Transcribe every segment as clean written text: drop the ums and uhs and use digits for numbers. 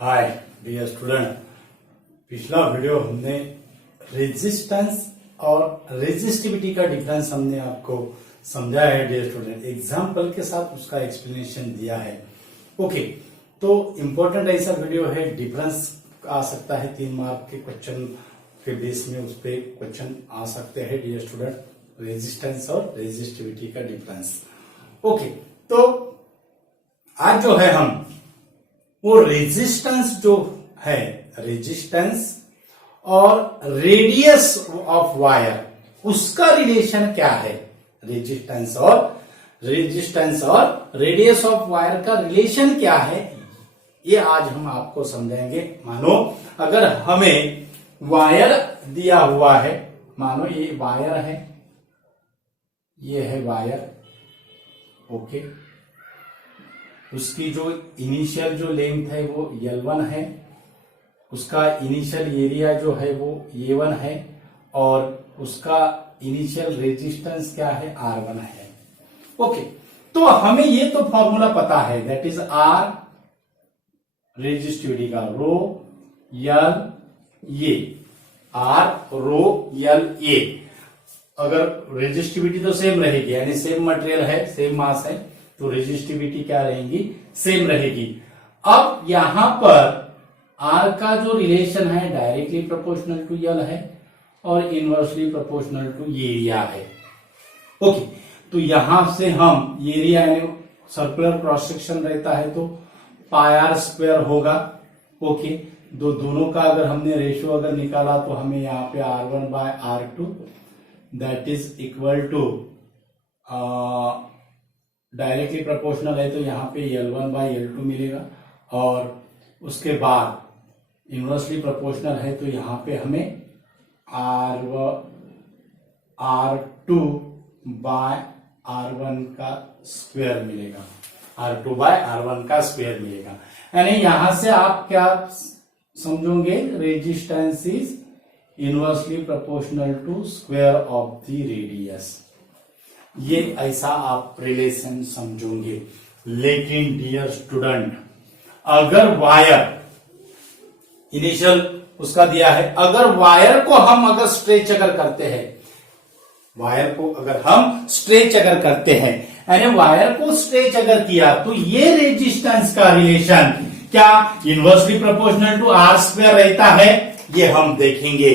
Hi dear student, पिछला video हमने resistance और रेजिस्टिविटी का डिफरेंस हमने आपको समझाया है डियर स्टूडेंट, एग्जाम्पल के साथ उसका एक्सप्लेनेशन दिया है। ओके, तो इम्पोर्टेंट ऐसा वीडियो है, डिफरेंस आ सकता है 3 मार्क के क्वेश्चन के बेस में, उस पर क्वेश्चन आ सकते हैं डियर स्टूडेंट, रेजिस्टेंस और रेजिस्टिविटी का डिफरेंस। ओके, तो आज जो है हम वो रेजिस्टेंस जो है, रेजिस्टेंस और रेडियस ऑफ वायर, उसका रिलेशन क्या है। रेजिस्टेंस और रेडियस ऑफ वायर का रिलेशन क्या है, ये आज हम आपको समझाएंगे। मानो अगर हमें वायर दिया हुआ है, मानो ये वायर है, ये है वायर, ओके, उसकी जो इनिशियल जो लेंथ है वो L1 है, उसका इनिशियल एरिया जो है वो A1 है, और उसका इनिशियल रेजिस्टेंस क्या है, R1 है। ओके, तो हमें ये तो फॉर्मूला पता है, दैट इज R रेजिस्टिविटी का rho L A, R rho L A। अगर रेजिस्टिविटी तो सेम रहेगी, यानी सेम मटेरियल है, सेम मास है, तो रेजिस्टिविटी क्या रहेगी, सेम रहेगी। अब यहां पर R का जो रिलेशन है डायरेक्टली प्रोपोर्शनल टू L है और इनवर्सली प्रोपोर्शनल टू एरिया है। ओके, तो यहां से हम एरिया यानी सर्कुलर क्रॉस सेक्शन रहता है तो पाई R स्क्वायर होगा। ओके, दोनों का अगर हमने रेशियो अगर निकाला तो हमें यहाँ पे R1 by R2 that is equal to, directly proportional है तो यहाँ पे L1 बाई L2 मिलेगा, और उसके बाद इनवर्सली प्रोपोर्शनल है तो यहाँ पे हमें R2 बाय R1 का स्क्वायर मिलेगा, R2 बाय R1 का स्क्वायर मिलेगा। यानी यहां से आप क्या समझोगे, resistance is inversely proportional to square of the radius, ये ऐसा आप रिलेशन समझोगे। लेकिन डियर स्टूडेंट, अगर वायर इनिशियल उसका दिया है, अगर वायर को हम अगर स्ट्रेच अगर करते हैं, वायर को अगर हम स्ट्रेच अगर करते हैं, यानी वायर को स्ट्रेच अगर किया तो ये रेजिस्टेंस का रिलेशन क्या inversely proportional to R square रहता है, ये हम देखेंगे।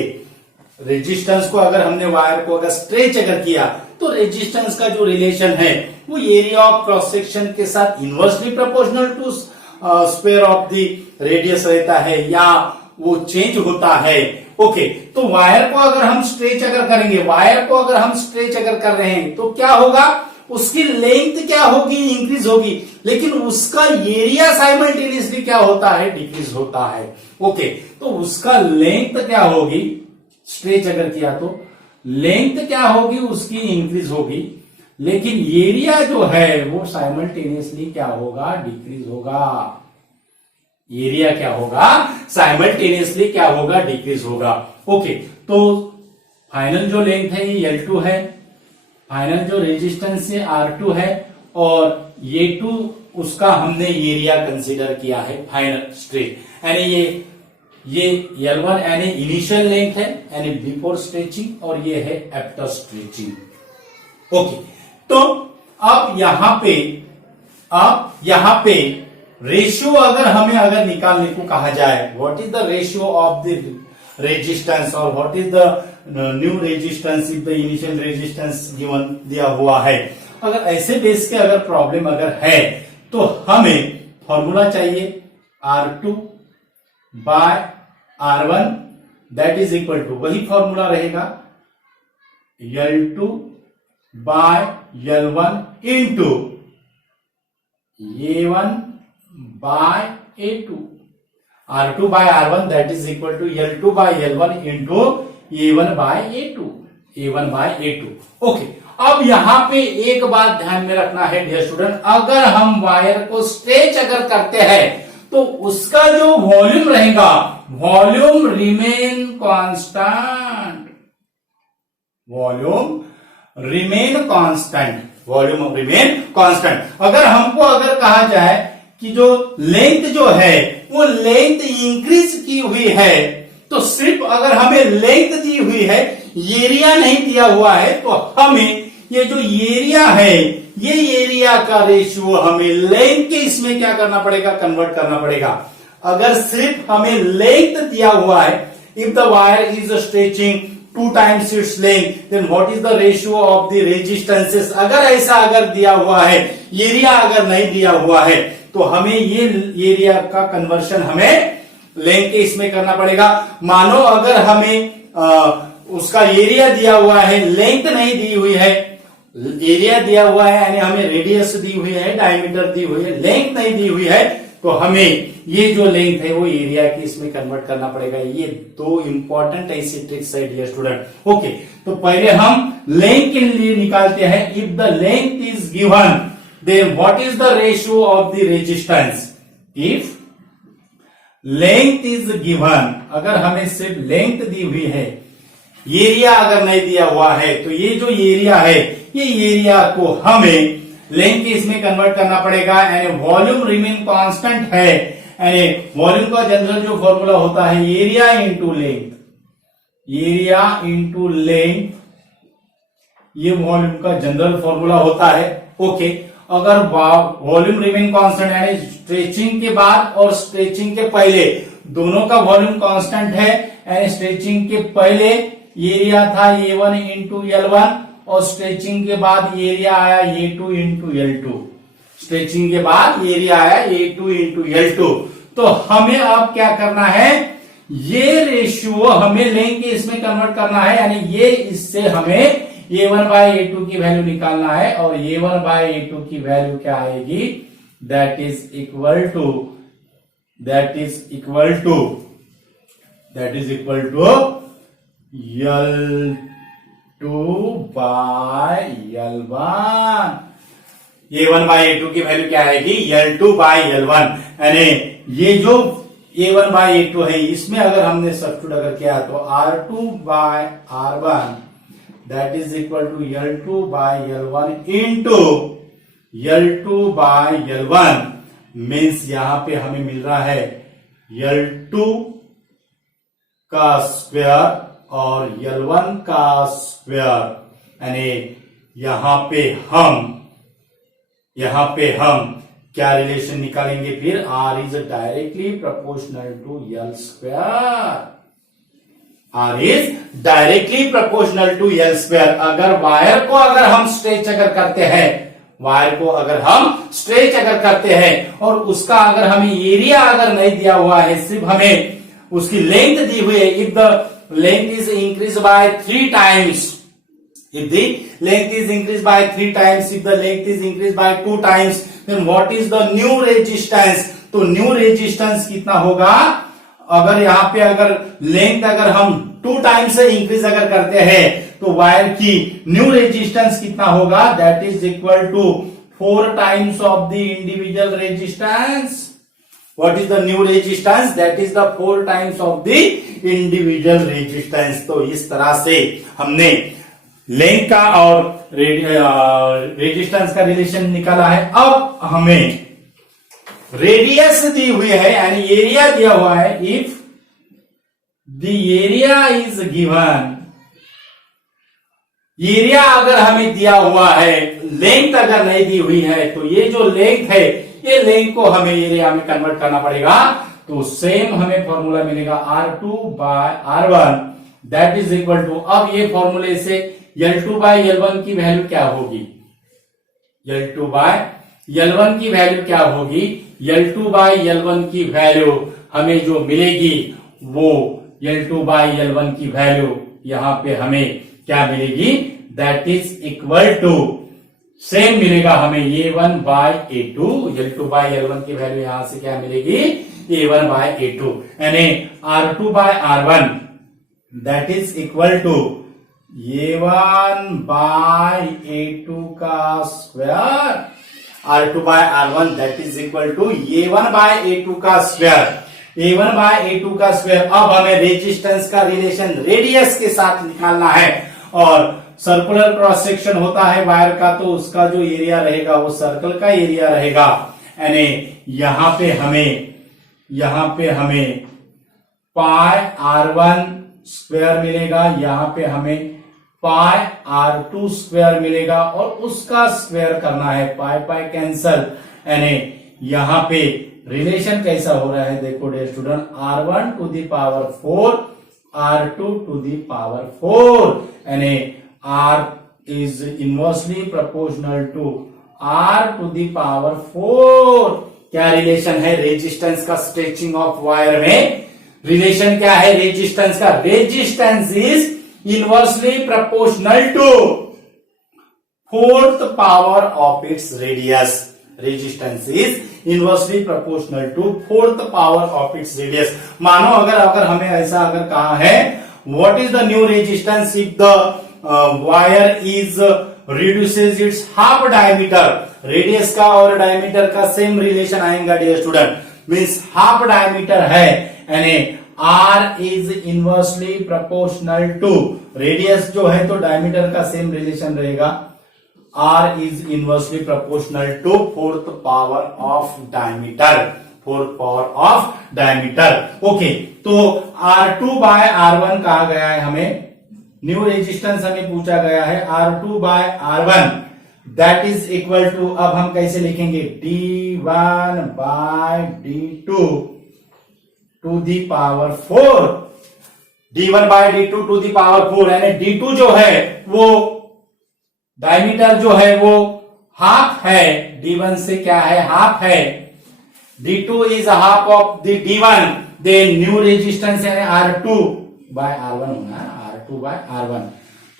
रेजिस्टेंस को अगर हमने वायर को अगर स्ट्रेच अगर किया तो रेजिस्टेंस का जो रिलेशन है वो एरिया ऑफ क्रॉस सेक्शन के साथ inversely proportional to square of the radius रहता है, या वो चेंज होता है। ओके, तो वायर को अगर हम स्ट्रेच अगर करेंगे, वायर को अगर हम स्ट्रेच अगर कर रहे हैं तो क्या होगा, उसकी लेंथ क्या होगी, इंक्रीज होगी, लेकिन उसका एरिया साइमल्टेनियसली क्या होता है, डिक्रीज होता है। ओके, तो उसका लेंथ क्या होगी, स्ट्रेच अगर किया तो लेंथ क्या होगी, उसकी इंक्रीज होगी, लेकिन एरिया जो है वो साइमल्टेनियसली क्या होगा, डिक्रीज होगा। एरिया क्या होगा, साइमल्टेनियसली क्या होगा, डिक्रीज होगा। ओके, तो फाइनल जो लेंथ है ये L2 है, फाइनल जो रेजिस्टेंस है R2 है, और ये 2 उसका हमने एरिया कंसीडर किया है फाइनल स्ट्रेच, यानी ये L1 यानी इनिशियल लेंथ है, यानी बिफोर स्ट्रेचिंग, और ये है आफ्टर स्ट्रेचिंग। ओके, तो अब यहां पे रेशियो अगर हमें अगर निकालने को कहा जाए, what is the ratio of the resistance और what is the new resistance if the initial resistance given दिया हुआ है, अगर ऐसे बेस के अगर प्रॉब्लम अगर है तो हमें फॉर्मूला चाहिए R2 by R1 that is equal to, वही फॉर्मूला रहेगा L2 by L1 into A1 by A2, R2 by R1 that is equal to L2 by L1 into A1 by A2, A1 by A2। Okay, अब यहां पे एक बात ध्यान में रखना है डियर स्टूडेंट, अगर हम वायर को स्ट्रेच अगर करते हैं तो उसका जो वॉल्यूम रहेगा, volume remain constant, volume remain constant, volume remain constant. अगर हमको अगर कहा जाए कि जो लेंथ जो है वो लेंथ इंक्रीज की हुई है, तो सिर्फ अगर हमें लेंथ दी हुई है, एरिया नहीं दिया हुआ है, तो हमें ये जो एरिया है, ये एरिया का रेशियो हमें लेंथ के इसमें क्या करना पड़ेगा, कन्वर्ट करना पड़ेगा। अगर सिर्फ हमें लेंथ दिया हुआ है, if the wire is stretching 2 times its length, then what is the ratio of the resistances? अगर ऐसा अगर दिया हुआ है, एरिया अगर नहीं दिया हुआ है, तो हमें ये एरिया का कन्वर्शन हमें लेंथ के इसमें करना पड़ेगा। मानो अगर हमें उसका एरिया दिया हुआ है, लेंथ नहीं दी हुई है, एरिया दिया हुआ है यानी हमें रेडियस दी हुई है, डायमीटर दी हुई है, लेंथ नहीं दी हुई है, तो हमें ये जो लेंथ है वो एरिया की इसमें कन्वर्ट करना पड़ेगा। ये 2 इंपॉर्टेंट ऐसी ट्रिक्स है डियर स्टूडेंट। ओके, तो पहले हम लेंथ के लिए निकालते हैं। If the length is given, then what is the ratio of the resistance? If length is given, अगर हमें सिर्फ लेंथ दी हुई है, एरिया अगर नहीं दिया हुआ है, तो ये जो एरिया है, ये एरिया को हमें लेंथ के इसमें कन्वर्ट करना पड़ेगा। यानी वॉल्यूम रिमेन कांस्टेंट है, यानी वॉल्यूम का जनरल जो फॉर्मूला होता है area into length, area into length, ये वॉल्यूम का जनरल फॉर्मूला होता है। ओके, अगर वॉल्यूम रिमेन कांस्टेंट यानी स्ट्रेचिंग के बाद और स्ट्रेचिंग के पहले दोनों का वॉल्यूम कांस्टेंट है, यानी स्ट्रेचिंग के पहले एरिया था A1 इंटू L1 और स्ट्रेचिंग के बाद एरिया आया A2 इंटू L2, स्ट्रेचिंग के बाद एरिया आया A2 इंटू L2। तो हमें अब क्या करना है, ये रेशियो हमें लेंथ के इसमें कन्वर्ट करना है, यानी ये इससे हमें A1 बाय A2 की वैल्यू निकालना है, और A1 बाय A2 की वैल्यू क्या आएगी, that is equal to L2 by L1। A1 by A2 की वैल्यू क्या आएगी, L2 बाय L1। यानी ये जो A1 बाय A2 है, इसमें अगर हमने सब्स्टिट्यूट अगर किया तो R2 by R1 that is equal to L2 by L1 into L2 by L1 means यहां पे हमें मिल रहा है L2 का स्क्वायर और L1 का स्क्वायर। यानी यहां पे हम क्या रिलेशन निकालेंगे फिर, R is directly proportional to L square, R is directly proportional to L square. अगर वायर को अगर हम स्ट्रेच अगर करते हैं और उसका अगर हमें एरिया अगर नहीं दिया हुआ है, सिर्फ हमें उसकी लेंथ दी हुई है, if the length is increased by 3 times, if the length is increased by 3 times, if the length is increased by 2 times, then what is the new resistance? तो न्यू रेजिस्टेंस कितना होगा, अगर यहाँ पे अगर लेंथ अगर हम 2 टाइम्स से इंक्रीज अगर करते हैं, तो वायर की न्यू रेजिस्टेंस कितना होगा, that is equal to 4 times of the individual resistance. What is the new resistance? That is the 4 times of the individual resistance। तो इस तरह से हमने लेंथ का और रेजिस्टेंस का रिलेशन निकाला है। अब हमें रेडियस दी हुई है, यानी एरिया दिया हुआ है। If the area is given, area अगर हमें दिया हुआ है, लेंथ अगर नहीं दी हुई है, तो ये जो लेंथ है, ये लेंथ को हमें एरिया में कन्वर्ट करना पड़ेगा। तो सेम हमें फॉर्मूला मिलेगा R2 by R1 that is equal to, अब ये फॉर्मूले से L2 बाय L1 की वैल्यू क्या होगी, L2 बाय L1 की वैल्यू क्या होगी, L2 बाय L1 की वैल्यू हमें जो मिलेगी वो L2 बाय L1 की वैल्यू यहां पे हमें क्या मिलेगी, that is equal to, same मिलेगा हमें A1 by A2, L2 by L1 की वैल्यू यहां से क्या मिलेगी, A1 बाय A2, यानी R2 by R1 that is equal to A1 by A2 का square, R2 by R1 that is equal to A1 by A2 का square, A1 by A2 का square. अब हमें रेजिस्टेंस का रिलेशन रेडियस के साथ निकालना है, और सर्कुलर क्रॉस सेक्शन होता है वायर का, तो उसका जो एरिया रहेगा वो सर्कल का एरिया रहेगा। यानी यहां पे हमें यहां पे हमें पाई R1 स्क्वायर मिलेगा, यहां पे हमें पाई R2 स्क्वायर मिलेगा और उसका स्क्वायर करना है, पाई पाई कैंसल, यानी यहां पे रिलेशन कैसा हो रहा है देखो dear student, R1 to the power 4 R2 to the power 4, यानी R is inversely proportional to R to the power 4। क्या रिलेशन है रेजिस्टेंस का स्ट्रेचिंग ऑफ वायर में? रिलेशन क्या है रेजिस्टेंस का? Resistance is inversely proportional to fourth power of its radius. Resistance is inversely proportional to fourth power of its radius. मानो अगर हमें ऐसा अगर कहा है, what is the new resistance if the wire is reduces its half diameter. Radius का और diameter का सेम रिलेशन आएगा dear student, means half diameter है, यानी R is inversely proportional to, radius जो है तो डायमीटर का सेम रिलेशन रहेगा, R is inversely proportional to fourth power of diameter, fourth power of diameter. Okay, तो R2 बाय R1 कहा गया है हमें, न्यू रेजिस्टेंस हमें पूछा गया है R2 by R1, that is equal to, अब हम कैसे लिखेंगे, D1 by D2 to the power 4, D1 by D2 to the power 4, यानी D2 जो है वो डायमीटर जो है वो हाफ है, D1 से क्या है, हाफ है, D2 is half of the D1, then new resistance यानी R2 बाय R1 होना है, R2 बाय R1।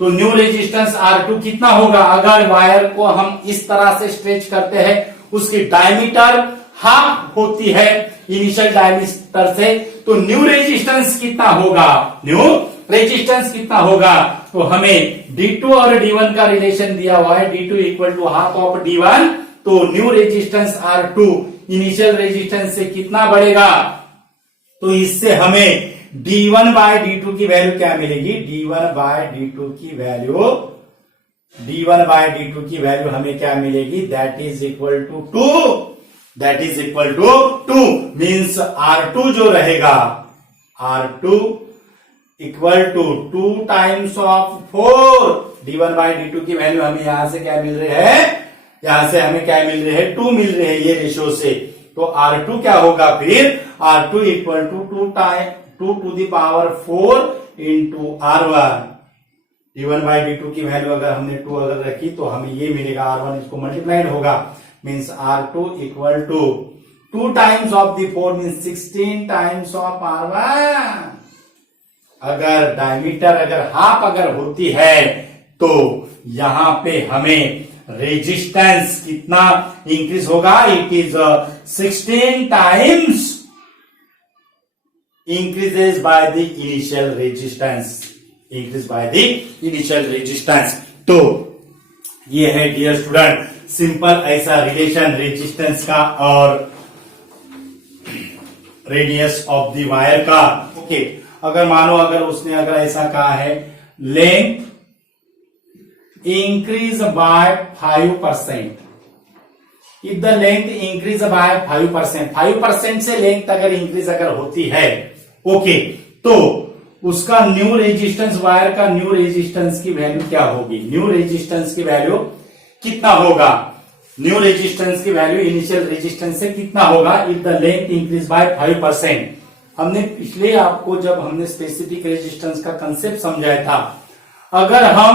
तो न्यू रेजिस्टेंस R2 कितना होगा? अगर वायर को हम इस तरह से स्ट्रेच करते हैं, उसकी डायमीटर हाफ होती है इनिशियल डायमीटर से, तो न्यू रेजिस्टेंस कितना होगा? न्यू रेजिस्टेंस कितना होगा? तो हमें D2 और D1 का रिलेशन दिया हुआ है, D2 equal to half of D1, तो new resistance R2 initial resistance से कितना बढ़ेगा? तो इससे हमें D1 बाय D2 की वैल्यू क्या मिलेगी? D1 बाय D2 की वैल्यू, D1 बाय D2 की वैल्यू हमें क्या मिलेगी? That is equal to 2, that is equal to 2, means R2 जो रहेगा, R2 equal to 2 times of 4, D1 by D2 की वैल्यू हमें यहां से क्या मिल रही है? यहां से हमें क्या मिल रही है? 2 मिल रही है ये रेशियो से, तो R2 क्या होगा फिर? R2 equal to 2 to the power 4 into R1। D1 by D2 की वैल्यू अगर हमने 2 अगर रखी तो हमें ये मिलेगा, R1 इसको मल्टीप्लाइड होगा, means R2 equal to 2 times of the 4 means 16 times of R1। अगर डायमीटर अगर हाफ अगर होती है तो यहां पे हमें रेजिस्टेंस कितना इंक्रीज होगा? It is 16 times increases by the initial resistance, increase by the initial resistance। तो ये है डियर स्टूडेंट सिंपल ऐसा रिलेशन रेजिस्टेंस का और रेडियस ऑफ द वायर का। ओके, अगर मानो अगर उसने अगर ऐसा कहा है, length increase by 5%, if the length increase by 5%, 5% से लेंथ अगर इंक्रीज अगर होती है, ओके, तो उसका न्यू रेजिस्टेंस, वायर का न्यू रेजिस्टेंस की वैल्यू क्या होगी? न्यू रेजिस्टेंस की वैल्यू कितना होगा? न्यू रेजिस्टेंस की वैल्यू इनिशियल रेजिस्टेंस से कितना होगा? If the length increase by 5%। हमने पिछले आपको जब हमने स्पेसिफिक रेजिस्टेंस का कंसेप्ट समझाया था, अगर हम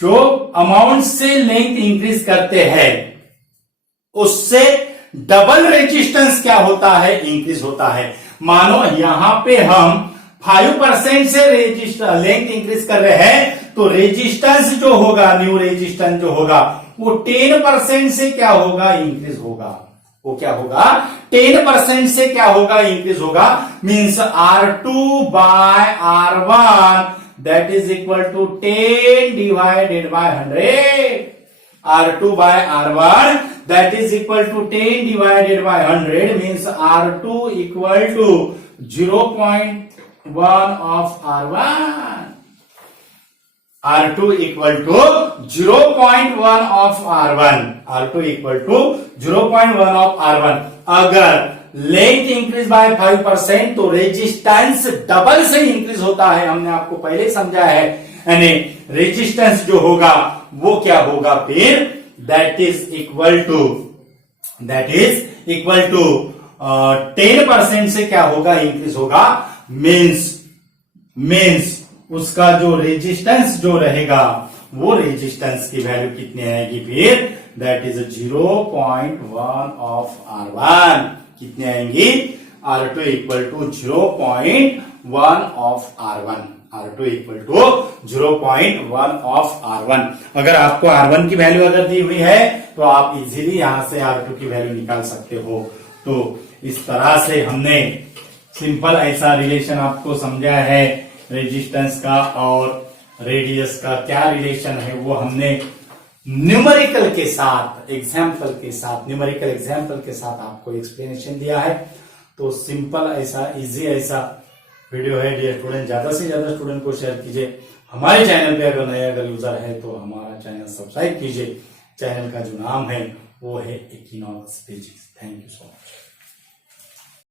जो अमाउंट से लेंथ इंक्रीज करते हैं उससे डबल रेजिस्टेंस क्या होता है? इंक्रीज होता है। मानो यहां पे हम 5% से लेंथ इंक्रीज कर रहे हैं, तो रेजिस्टेंस जो होगा, न्यू रेजिस्टेंस जो होगा वो 10% से क्या होगा? इंक्रीज होगा। वो क्या होगा? 10% से क्या होगा? इंक्रीज होगा। Means R2 by R1 that is equal to 10 divided by 100। R2 by R1 that is equal to 10 divided by 100 means R2 equal to 0.1 of R1. R2 equal to 0.1 of R1. R2 equal to 0.1 of R1. अगर length increase by 5%, तो resistance double से increase होता है। हमने आपको पहले समझा है, यानी रेजिस्टेंस जो होगा वो क्या होगा फिर, दैट इज इक्वल टू 10% से क्या होगा, इंक्रीज होगा। मीन्स उसका जो रेजिस्टेंस जो रहेगा वो रेजिस्टेंस की वैल्यू कितनी आएगी फिर, दैट इज 0.1 ऑफ R1। कितने आएंगी, R2 equal to 0.1 of R1। R2 equal to 0.1 of R1। अगर आपको R1 की वैल्यू अगर दी हुई है तो आप इजीली यहां से R2 की वैल्यू निकाल सकते हो। तो इस तरह से हमने सिंपल ऐसा रिलेशन आपको समझा है, रेजिस्टेंस का और रेडियस का क्या रिलेशन है वो हमने न्यूमेरिकल के साथ, एग्जाम्पल के साथ, न्यूमेरिकल एग्जाम्पल के साथ आपको एक्सप्लेनेशन दिया है। तो सिंपल ऐसा इजी ऐसा वीडियो है डियर स्टूडेंट, ज्यादा से ज्यादा स्टूडेंट को शेयर कीजिए। हमारे चैनल पे अगर नए अगर यूजर है तो हमारा चैनल सब्सक्राइब कीजिए। चैनल का जो नाम है वो है equinox physics. Thank you so much.